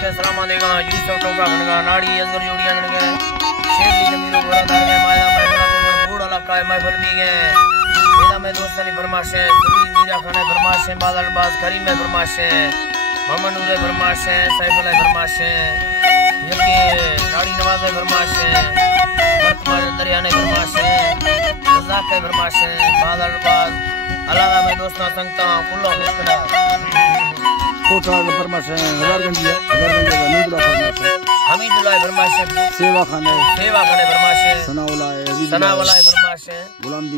के सलाम देगा यूसुफ टोका खनगा नाड़ी अजगर जोड़ियां नगे शेरली जमीरो गोरादार में माया में बड़ा बूढ़ा लका है महफिल भी है मेरा में दोस्तां ने फरमाइश है सुरी मीरा खाने फरमाइश है बादल बाज करीम में फरमाइश है मोहम्मद नूर फरमाइश है सैफ अली फरमाइश है यके नाड़ी नवाज फरमाइश है वर्तमान दरिया ने फरमाइश है रज़ाक के फरमाइश है बादल बाज अलावा में दोस्तां संगता कुल्लो खुशकना कोटा फरमाइश है हजारगंज का नीबड़ा फरमाइश है हमीदुल्लाह फरमाइश है सेवा खाने फरमाइश है सनाउल्लाह फरमाइश है गुलाम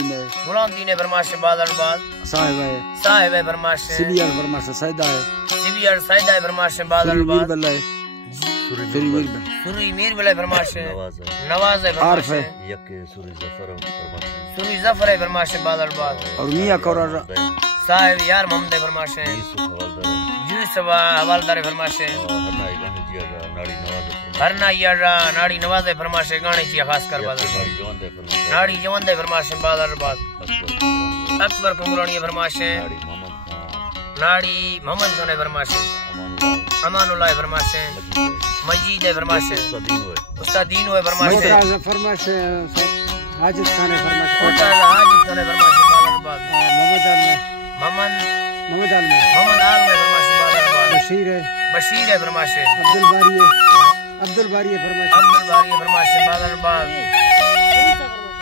दीन फरमाइश है बादल बाज साहिब है फरमाइश है सीबीआर फरमाइश है सैदा है फरमाइश है बादल बाज सुरी मीर बल्ले फरमाइश है नवाज है फरमाइश है यके सुरी जफर है फरमाइश है बादल बाज और मियां कोरा साहिब यार मोहम्मद फरमाइश है यूसुफ हवालदार फरमाइश है हरना यारा नाड़ी नवाज फरमाइश है गाने की खास कर बादल नाड़ी जवान दे फरमाइश है बादल बाज अकबर कुमरानी फरमाइश है नाड़ी मोहम्मद खान फरमाइश है अमानुल्लाह फरमाइश है मजीद फरमाइश है उस्ताद दीन हुए फरमाइश है हाजिद खान फरमाइश कोटा हाजिद खान फरमाइश है बादल बाज मोहम्मद आल में फरमाइश है बादल बाज बशीर है फरमाइश है अब्दुल बारी है फरमाइश है बादल बाज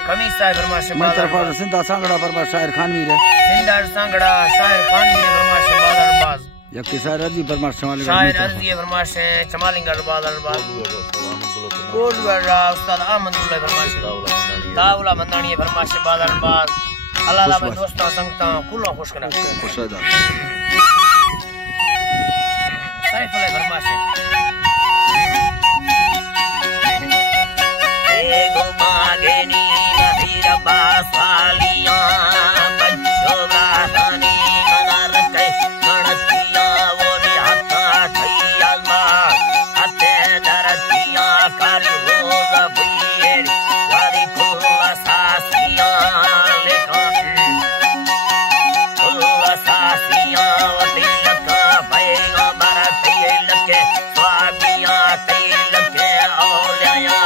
खमीस साहब फरमाइश है बादल बाज सिंधा सांगड़ा फरमाइश शायर खानवीर है सिंधा सांगड़ा शायर खानवीर फरमाइश है बादल बाज यके शायर अर्जी फरमाइश शायर अर्जी फरमाइश है चमालिंगढ़ बादल बाज कोडगढ़ उस्ताद अहमदुल्लाह फरमाइश है तावला मंदानी फरमाइश है बादल बाज अल्लाह में दोस्तां संगता कुल्लो खुशकना खुशदा सैफ अली फरमाइश है एगो मागेनी नबीर बासालियां बच्चो राहनी मगर के गणतिया वो निहत्ता थैयल्ला अते दरतिया कर रोज बुए वारी कुल्ला सासियां लेका कुल्ला सासियां वतिलका भैया बरते लके स्वामिया तिलके औलिया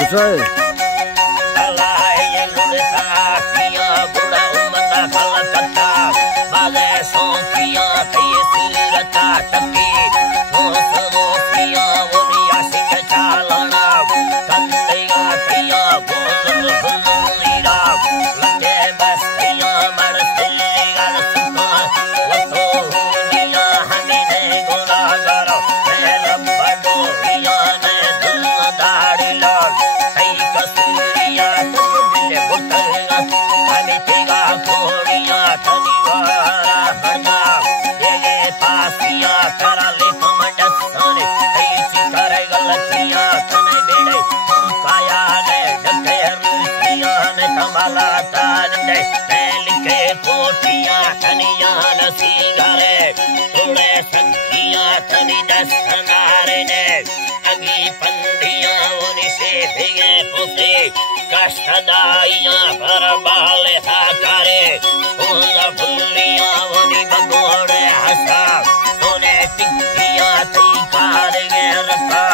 कुछ है टकी दोस्तियां बोलिया सिंह चालना कंदिया थिया बोल फुल्लीरा लगे बस्तियां मरसिया सुका वो तो हुनिया हमें गोला करो रब्बो हिया ने दिल दाड़ी लाल कई कसूरिया तुझे बुतगा हमें तेगा कोड़िया तनिवारा बना ये पासिया करा ले कमंडसने ऐसी करे गलतियां तने बेड़े काया ने डके रूसिया ने संभाला ताने लिखे कोटियां तनिया नसी घरे थोड़े संखियां तनी दस्तनारे ने अगी पंडियां उनिसे भिगे पुसे कष्टदाइयां पर बाले था करे फुल्लियां उनी बगोड़े हंसा सोने टिक्कियां थी कार रखा